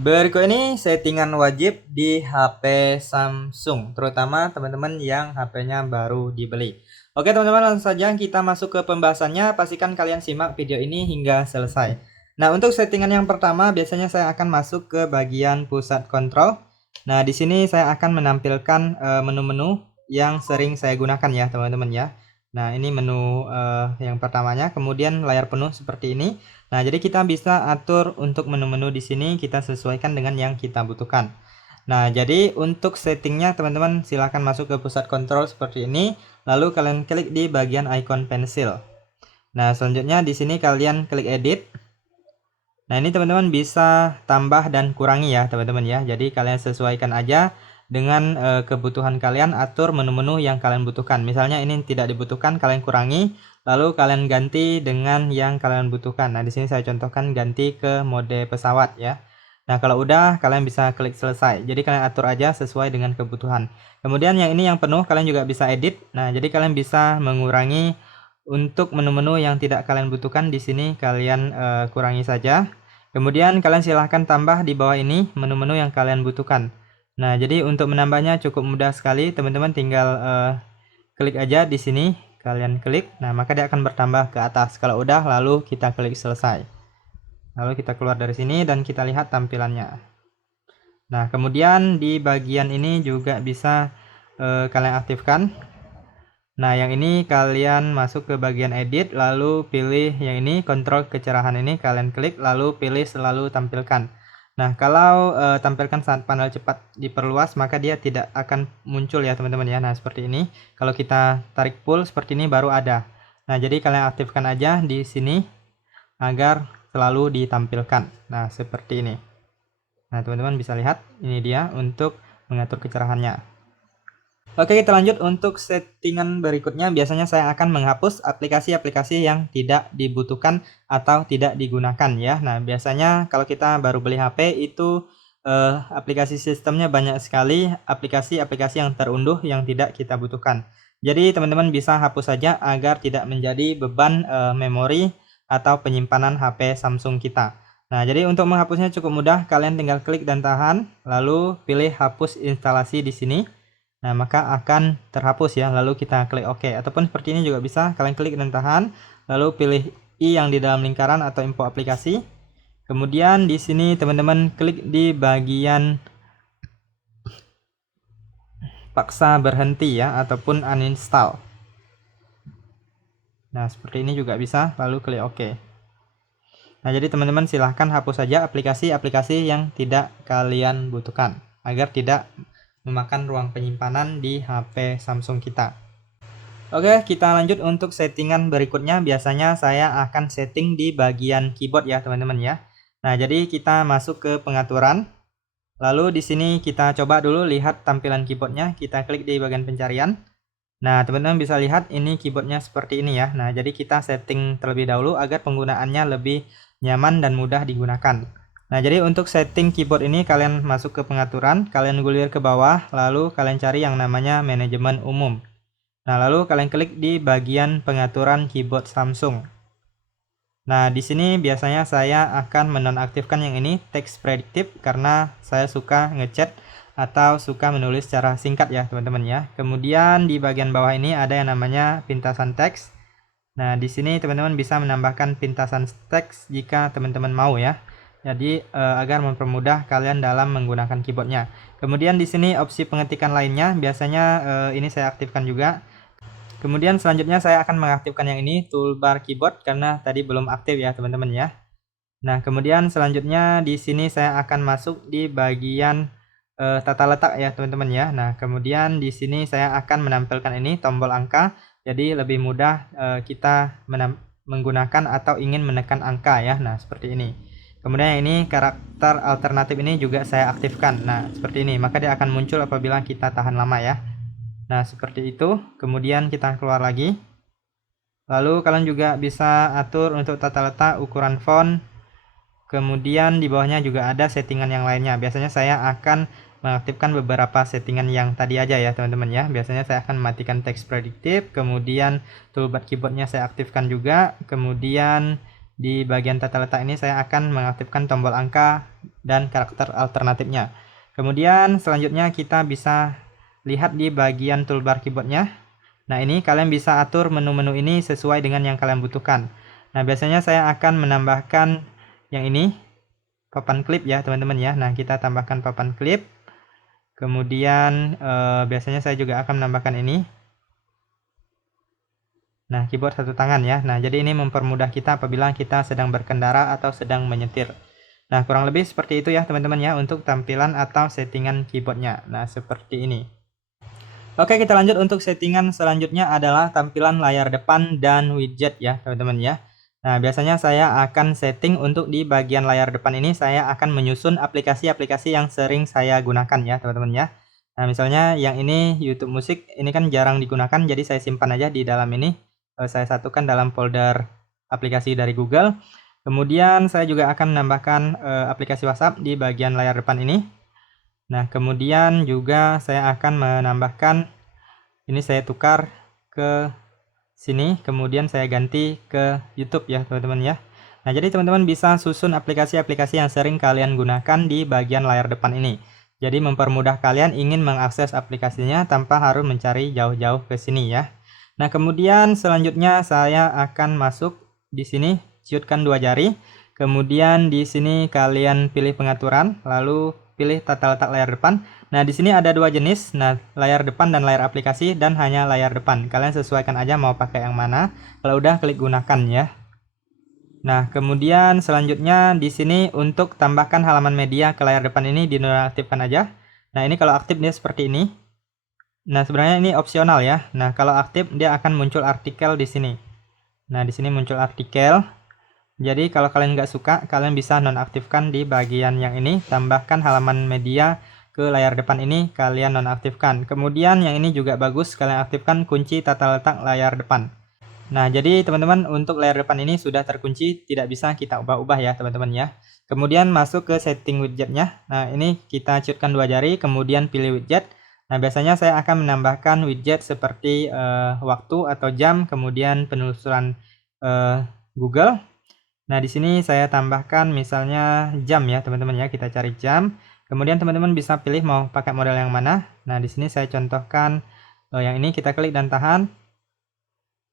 Berikut ini settingan wajib di HP Samsung, terutama teman-teman yang HP-nya baru dibeli. Oke teman-teman, langsung saja kita masuk ke pembahasannya. Pastikan kalian simak video ini hingga selesai. Nah, untuk settingan yang pertama biasanya saya akan masuk ke bagian pusat kontrol. Nah, di sini saya akan menampilkan menu-menu yang sering saya gunakan ya teman-teman ya. Nah, ini menu yang pertamanya, kemudian layar penuh seperti ini. Nah, jadi kita bisa atur untuk menu-menu di sini kita sesuaikan dengan yang kita butuhkan. Nah, jadi untuk settingnya teman-teman silahkan masuk ke pusat kontrol seperti ini, lalu kalian klik di bagian icon pensil. Nah, selanjutnya di sini kalian klik edit. Nah, ini teman-teman bisa tambah dan kurangi ya teman-teman ya. Jadi kalian sesuaikan aja dengan kebutuhan kalian, atur menu-menu yang kalian butuhkan. Misalnya ini tidak dibutuhkan, kalian kurangi, lalu kalian ganti dengan yang kalian butuhkan. Nah, di sini saya contohkan ganti ke mode pesawat ya. Nah, kalau udah kalian bisa klik selesai. Jadi kalian atur aja sesuai dengan kebutuhan. Kemudian yang ini yang penuh kalian juga bisa edit. Nah, jadi kalian bisa mengurangi untuk menu-menu yang tidak kalian butuhkan. Di sini kalian kurangi saja. Kemudian kalian silahkan tambah di bawah ini menu-menu yang kalian butuhkan. Nah, jadi untuk menambahnya cukup mudah sekali, teman-teman tinggal klik aja di sini, kalian klik. Nah, maka dia akan bertambah ke atas. Kalau udah, lalu kita klik selesai. Lalu kita keluar dari sini dan kita lihat tampilannya. Nah, kemudian di bagian ini juga bisa kalian aktifkan. Nah, yang ini kalian masuk ke bagian edit, lalu pilih yang ini, kontrol kecerahan ini, kalian klik, lalu pilih selalu tampilkan. Nah, kalau tampilkan saat panel cepat diperluas, maka dia tidak akan muncul ya teman-teman ya. Nah, seperti ini. Kalau kita tarik full seperti ini baru ada. Nah, jadi kalian aktifkan aja di sini agar selalu ditampilkan. Nah, seperti ini. Nah, teman-teman bisa lihat, ini dia untuk mengatur kecerahannya. Oke, kita lanjut untuk settingan berikutnya. Biasanya saya akan menghapus aplikasi-aplikasi yang tidak dibutuhkan atau tidak digunakan ya. Nah, biasanya kalau kita baru beli HP itu aplikasi sistemnya banyak sekali aplikasi-aplikasi yang terunduh yang tidak kita butuhkan. Jadi teman-teman bisa hapus saja agar tidak menjadi beban memori atau penyimpanan HP Samsung kita. Nah, jadi untuk menghapusnya cukup mudah. Kalian tinggal klik dan tahan, lalu pilih hapus instalasi di sini. Nah, maka akan terhapus ya. Lalu kita klik OK. Ataupun seperti ini juga bisa. Kalian klik dan tahan. Lalu pilih I yang di dalam lingkaran atau info aplikasi. Kemudian di sini teman-teman klik di bagian paksa berhenti ya. Ataupun uninstall. Nah, seperti ini juga bisa. Lalu klik OK. Nah, jadi teman-teman silahkan hapus saja aplikasi-aplikasi yang tidak kalian butuhkan. Agar tidak memakan ruang penyimpanan di HP Samsung kita. Oke, kita lanjut untuk settingan berikutnya. Biasanya saya akan setting di bagian keyboard ya teman-teman ya. Nah, jadi kita masuk ke pengaturan. Lalu di sini kita coba dulu lihat tampilan keyboardnya. Kita klik di bagian pencarian. Nah, teman-teman bisa lihat ini keyboardnya seperti ini ya. Nah, jadi kita setting terlebih dahulu agar penggunaannya lebih nyaman dan mudah digunakan. Nah, jadi untuk setting keyboard ini kalian masuk ke pengaturan, kalian gulir ke bawah, lalu kalian cari yang namanya manajemen umum. Nah, lalu kalian klik di bagian pengaturan keyboard Samsung. Nah, di sini biasanya saya akan menonaktifkan yang ini text predictive karena saya suka ngechat atau suka menulis secara singkat ya teman-teman ya. Kemudian di bagian bawah ini ada yang namanya pintasan teks. Nah, di sini teman-teman bisa menambahkan pintasan teks jika teman-teman mau ya. Jadi agar mempermudah kalian dalam menggunakan keyboardnya. Kemudian di sini opsi pengetikan lainnya biasanya ini saya aktifkan juga. Kemudian selanjutnya saya akan mengaktifkan yang ini toolbar keyboard karena tadi belum aktif ya teman-teman ya. Nah, kemudian selanjutnya di sini saya akan masuk di bagian tata letak ya teman-teman ya. Nah, kemudian di sini saya akan menampilkan ini tombol angka. Jadi lebih mudah kita menggunakan atau ingin menekan angka ya. Nah, seperti ini. Kemudian ini karakter alternatif ini juga saya aktifkan. Nah, seperti ini. Maka dia akan muncul apabila kita tahan lama ya. Nah, seperti itu. Kemudian kita keluar lagi. Lalu kalian juga bisa atur untuk tata letak, ukuran font. Kemudian di bawahnya juga ada settingan yang lainnya. Biasanya saya akan mengaktifkan beberapa settingan yang tadi aja ya teman-teman ya. Biasanya saya akan mematikan text predictive, kemudian toolbar keyboardnya saya aktifkan juga, kemudian di bagian tata letak ini saya akan mengaktifkan tombol angka dan karakter alternatifnya. Kemudian selanjutnya kita bisa lihat di bagian toolbar keyboardnya. Nah, ini kalian bisa atur menu-menu ini sesuai dengan yang kalian butuhkan. Nah, biasanya saya akan menambahkan yang ini, papan klip ya teman-teman ya. Nah, kita tambahkan papan klip. Kemudian biasanya saya juga akan menambahkan ini. Nah, keyboard satu tangan ya. Nah, jadi ini mempermudah kita apabila kita sedang berkendara atau sedang menyetir. Nah, kurang lebih seperti itu ya teman-teman ya untuk tampilan atau settingan keyboardnya. Nah, seperti ini. Oke, kita lanjut untuk settingan selanjutnya adalah tampilan layar depan dan widget ya teman-teman ya. Nah, biasanya saya akan setting untuk di bagian layar depan ini saya akan menyusun aplikasi-aplikasi yang sering saya gunakan ya teman-teman ya. Nah, misalnya yang ini YouTube Musik, ini kan jarang digunakan jadi saya simpan aja di dalam ini. Saya satukan dalam folder aplikasi dari Google. Kemudian saya juga akan menambahkan aplikasi WhatsApp di bagian layar depan ini. Nah, kemudian juga saya akan menambahkan, ini saya tukar ke sini, kemudian saya ganti ke YouTube ya teman-teman ya. Nah, jadi teman-teman bisa susun aplikasi-aplikasi yang sering kalian gunakan di bagian layar depan ini. Jadi mempermudah kalian ingin mengakses aplikasinya tanpa harus mencari jauh-jauh ke sini ya. Nah, kemudian selanjutnya saya akan masuk di sini, ciutkan dua jari. Kemudian di sini kalian pilih pengaturan, lalu pilih tata letak layar depan. Nah, di sini ada dua jenis. Nah, layar depan dan layar aplikasi dan hanya layar depan. Kalian sesuaikan aja mau pakai yang mana. Kalau udah klik gunakan ya. Nah, kemudian selanjutnya di sini untuk tambahkan halaman media ke layar depan ini dinonaktifkan aja. Nah, ini kalau aktif dia seperti ini. Nah, sebenarnya ini opsional ya. Nah, kalau aktif dia akan muncul artikel di sini. Nah, di sini muncul artikel. Jadi kalau kalian nggak suka, kalian bisa nonaktifkan di bagian yang ini. Tambahkan halaman media ke layar depan ini, kalian nonaktifkan. Kemudian yang ini juga bagus, kalian aktifkan kunci tata letak layar depan. Nah, jadi teman-teman untuk layar depan ini sudah terkunci, tidak bisa kita ubah-ubah ya teman-teman ya. Kemudian masuk ke setting widgetnya. Nah, ini kita ciutkan dua jari, kemudian pilih widget. Nah, biasanya saya akan menambahkan widget seperti waktu atau jam, kemudian penelusuran Google. Nah, di sini saya tambahkan misalnya jam ya, teman-teman ya. Kita cari jam. Kemudian teman-teman bisa pilih mau pakai model yang mana. Nah, di sini saya contohkan yang ini, kita klik dan tahan.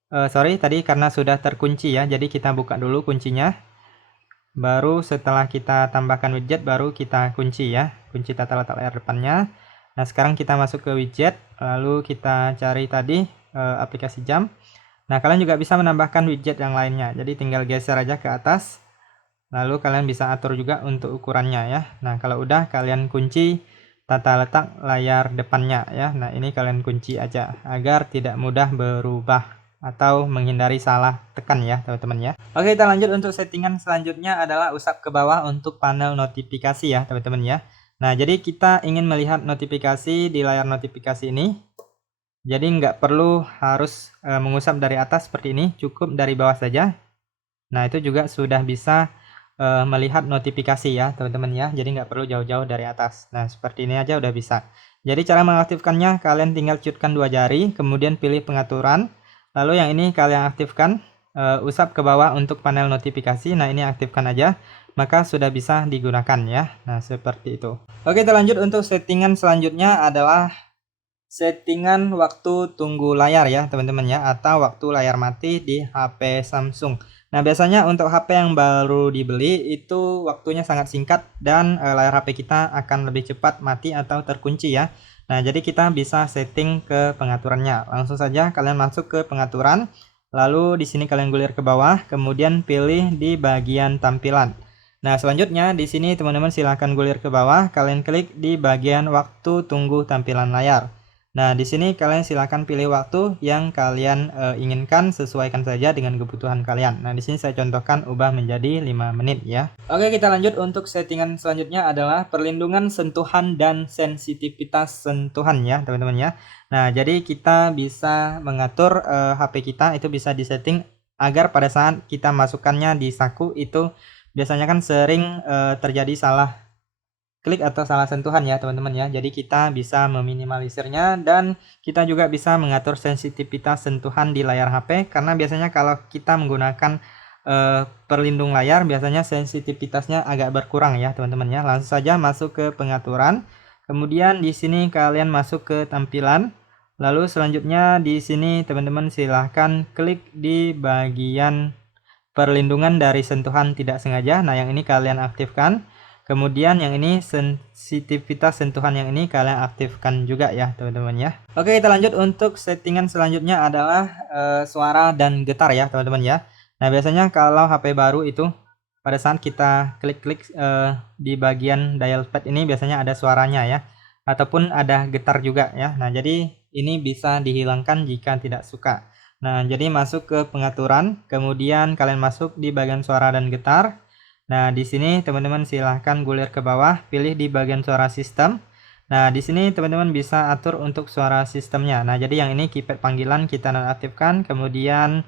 Sorry, tadi karena sudah terkunci ya. Jadi kita buka dulu kuncinya. Baru setelah kita tambahkan widget, baru kita kunci ya. Kunci tata letak layar depannya. Nah, sekarang kita masuk ke widget, lalu kita cari tadi aplikasi jam. Nah, kalian juga bisa menambahkan widget yang lainnya. Jadi tinggal geser aja ke atas. Lalu kalian bisa atur juga untuk ukurannya ya. Nah, kalau udah kalian kunci tata letak layar depannya ya. Nah, ini kalian kunci aja agar tidak mudah berubah atau menghindari salah tekan ya teman-teman ya. Oke, kita lanjut untuk settingan selanjutnya adalah usap ke bawah untuk panel notifikasi ya teman-teman ya. Nah, jadi kita ingin melihat notifikasi di layar notifikasi ini. Jadi nggak perlu harus mengusap dari atas seperti ini, cukup dari bawah saja. Nah, itu juga sudah bisa melihat notifikasi ya teman-teman ya. Jadi nggak perlu jauh-jauh dari atas. Nah, seperti ini aja udah bisa. Jadi cara mengaktifkannya, kalian tinggal ciutkan dua jari, kemudian pilih pengaturan. Lalu yang ini kalian aktifkan, usap ke bawah untuk panel notifikasi. Nah, ini aktifkan aja, maka sudah bisa digunakan ya. Nah, seperti itu. Oke, kita lanjut untuk settingan selanjutnya adalah settingan waktu tunggu layar ya teman-teman ya, atau waktu layar mati di HP Samsung. Nah, biasanya untuk HP yang baru dibeli itu waktunya sangat singkat dan layar HP kita akan lebih cepat mati atau terkunci ya. Nah, jadi kita bisa setting ke pengaturannya. Langsung saja kalian masuk ke pengaturan, lalu di sini kalian gulir ke bawah, kemudian pilih di bagian tampilan. Nah, selanjutnya di sini teman-teman silahkan gulir ke bawah, kalian klik di bagian waktu tunggu tampilan layar. Nah, di sini kalian silahkan pilih waktu yang kalian inginkan, sesuaikan saja dengan kebutuhan kalian. Nah, di sini saya contohkan ubah menjadi 5 menit ya. Oke, kita lanjut untuk settingan selanjutnya adalah perlindungan sentuhan dan sensitivitas sentuhan ya, teman-teman ya. Nah, jadi kita bisa mengatur HP kita itu bisa disetting agar pada saat kita masukkannya di saku itu biasanya kan sering terjadi salah klik atau salah sentuhan ya teman-teman ya. Jadi kita bisa meminimalisirnya dan kita juga bisa mengatur sensitivitas sentuhan di layar HP, karena biasanya kalau kita menggunakan perlindung layar biasanya sensitivitasnya agak berkurang ya teman-teman ya. Langsung saja masuk ke pengaturan. Kemudian di sini kalian masuk ke tampilan. Lalu selanjutnya di sini teman-teman silahkan klik di bagian perlindungan dari sentuhan tidak sengaja. Nah, yang ini kalian aktifkan. Kemudian yang ini sensitivitas sentuhan yang ini kalian aktifkan juga ya teman-teman ya. Oke, kita lanjut untuk settingan selanjutnya adalah suara dan getar ya teman-teman ya. Nah, biasanya kalau HP baru itu pada saat kita klik-klik di bagian dial pad ini biasanya ada suaranya ya, ataupun ada getar juga ya. Nah, jadi ini bisa dihilangkan jika tidak suka. Nah, jadi masuk ke pengaturan, kemudian kalian masuk di bagian suara dan getar. Nah, di sini teman-teman silahkan gulir ke bawah, pilih di bagian suara sistem. Nah, di sini teman-teman bisa atur untuk suara sistemnya. Nah, jadi yang ini keypad panggilan kita nonaktifkan, kemudian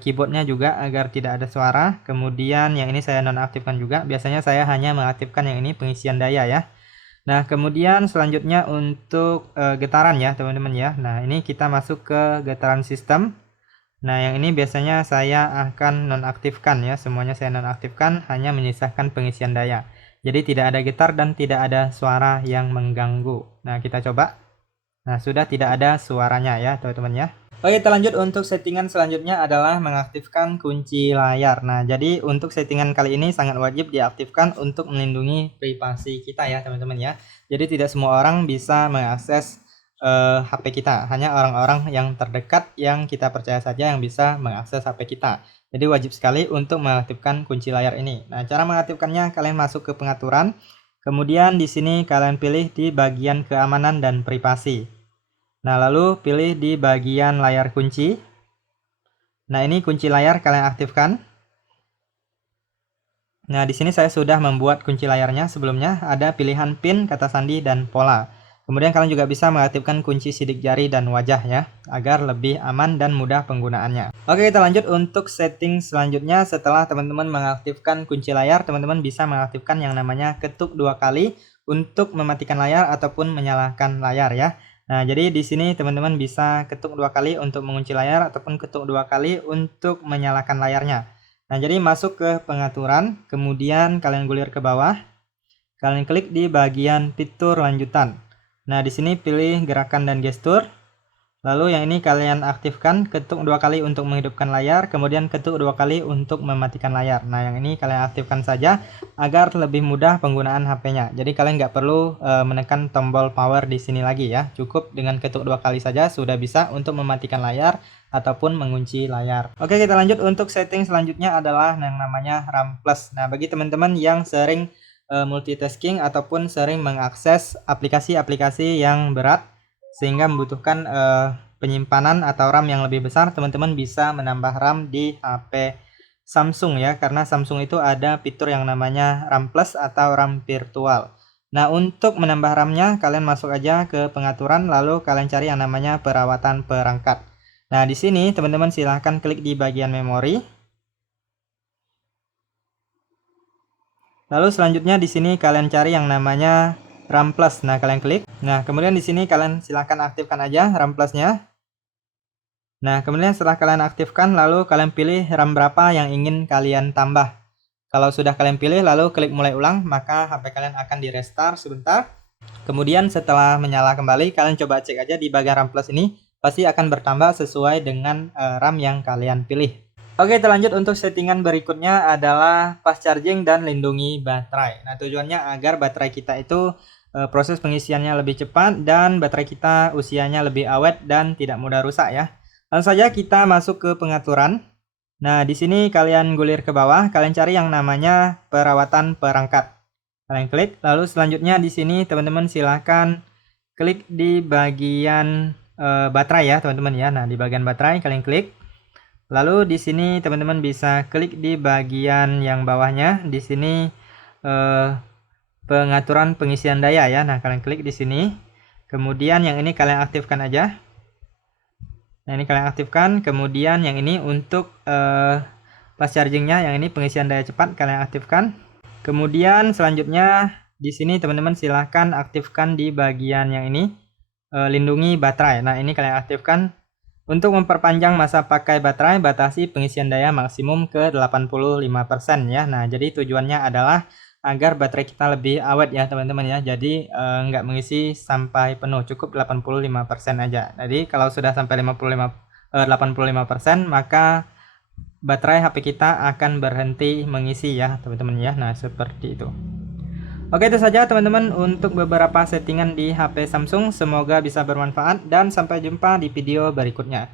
keyboardnya juga agar tidak ada suara. Kemudian yang ini saya nonaktifkan juga. Biasanya saya hanya mengaktifkan yang ini pengisian daya ya. Nah, kemudian selanjutnya untuk getaran ya teman-teman ya. Nah, ini kita masuk ke getaran sistem. Nah, yang ini biasanya saya akan nonaktifkan ya. Semuanya saya nonaktifkan, hanya menyisakan pengisian daya. Jadi tidak ada getar dan tidak ada suara yang mengganggu. Nah, kita coba. Nah, sudah tidak ada suaranya ya teman-teman ya. Oke, kita lanjut untuk settingan selanjutnya adalah mengaktifkan kunci layar. Nah, jadi untuk settingan kali ini sangat wajib diaktifkan untuk melindungi privasi kita ya teman-teman ya. Jadi tidak semua orang bisa mengakses HP kita, hanya orang-orang yang terdekat yang kita percaya saja yang bisa mengakses HP kita. Jadi wajib sekali untuk mengaktifkan kunci layar ini. Nah, cara mengaktifkannya kalian masuk ke pengaturan, kemudian di sini kalian pilih di bagian keamanan dan privasi. Nah, lalu pilih di bagian layar kunci. Nah, ini kunci layar kalian aktifkan. Nah, di sini saya sudah membuat kunci layarnya. Sebelumnya ada pilihan PIN, kata sandi, dan pola. Kemudian kalian juga bisa mengaktifkan kunci sidik jari dan wajah ya, agar lebih aman dan mudah penggunaannya. Oke, kita lanjut untuk setting selanjutnya. Setelah teman-teman mengaktifkan kunci layar, teman-teman bisa mengaktifkan yang namanya ketuk 2 kali untuk mematikan layar ataupun menyalakan layar ya. Nah, jadi di sini teman-teman bisa ketuk 2 kali untuk mengunci layar ataupun ketuk 2 kali untuk menyalakan layarnya. Nah, jadi masuk ke pengaturan, kemudian kalian gulir ke bawah. Kalian klik di bagian fitur lanjutan. Nah, di sini pilih gerakan dan gestur. Lalu yang ini kalian aktifkan, ketuk 2 kali untuk menghidupkan layar, kemudian ketuk 2 kali untuk mematikan layar. Nah, yang ini kalian aktifkan saja agar lebih mudah penggunaan HP-nya. Jadi kalian nggak perlu menekan tombol power di sini lagi ya. Cukup dengan ketuk 2 kali saja sudah bisa untuk mematikan layar ataupun mengunci layar. Oke, kita lanjut untuk setting selanjutnya adalah yang namanya RAM Plus. Nah, bagi teman-teman yang sering multitasking ataupun sering mengakses aplikasi-aplikasi yang berat sehingga membutuhkan penyimpanan atau RAM yang lebih besar, teman-teman bisa menambah RAM di HP Samsung ya, karena Samsung itu ada fitur yang namanya RAM Plus atau RAM virtual. Nah, untuk menambah RAM-nya kalian masuk aja ke pengaturan, lalu kalian cari yang namanya perawatan perangkat. Nah, di sini teman-teman silahkan klik di bagian memori. Lalu selanjutnya di sini kalian cari yang namanya RAM Plus. Nah, kalian klik. Nah, kemudian di sini kalian silahkan aktifkan aja RAM Plus-nya. Nah, kemudian setelah kalian aktifkan, lalu kalian pilih RAM berapa yang ingin kalian tambah. Kalau sudah kalian pilih, lalu klik mulai ulang, maka HP kalian akan di restart sebentar. Kemudian setelah menyala kembali, kalian coba cek aja di bagian RAM Plus ini, pasti akan bertambah sesuai dengan RAM yang kalian pilih. Oke, kita lanjut untuk settingan berikutnya adalah fast charging dan lindungi baterai. Nah, tujuannya agar baterai kita itu proses pengisiannya lebih cepat dan baterai kita usianya lebih awet dan tidak mudah rusak ya. Langsung saja kita masuk ke pengaturan. Nah, di sini kalian gulir ke bawah, kalian cari yang namanya perawatan perangkat. Kalian klik, lalu selanjutnya di sini teman-teman silahkan klik di bagian baterai ya, teman-teman ya. Nah, di bagian baterai kalian klik. Lalu di sini teman-teman bisa klik di bagian yang bawahnya. Di sini pengaturan pengisian daya ya. Nah, kalian klik di sini. Kemudian yang ini kalian aktifkan aja. Nah, ini kalian aktifkan. Kemudian yang ini untuk fast chargingnya, yang ini pengisian daya cepat kalian aktifkan. Kemudian selanjutnya di sini teman-teman silahkan aktifkan di bagian yang ini lindungi baterai. Nah, ini kalian aktifkan Untuk memperpanjang masa pakai baterai, batasi pengisian daya maksimum ke 85% ya. Nah, jadi tujuannya adalah agar baterai kita lebih awet ya teman-teman ya. Jadi nggak mengisi sampai penuh, cukup 85% aja. Jadi kalau sudah sampai 85% maka baterai HP kita akan berhenti mengisi ya teman-teman ya. Nah, seperti itu. Oke, itu saja teman-teman untuk beberapa settingan di HP Samsung. Semoga bisa bermanfaat dan sampai jumpa di video berikutnya.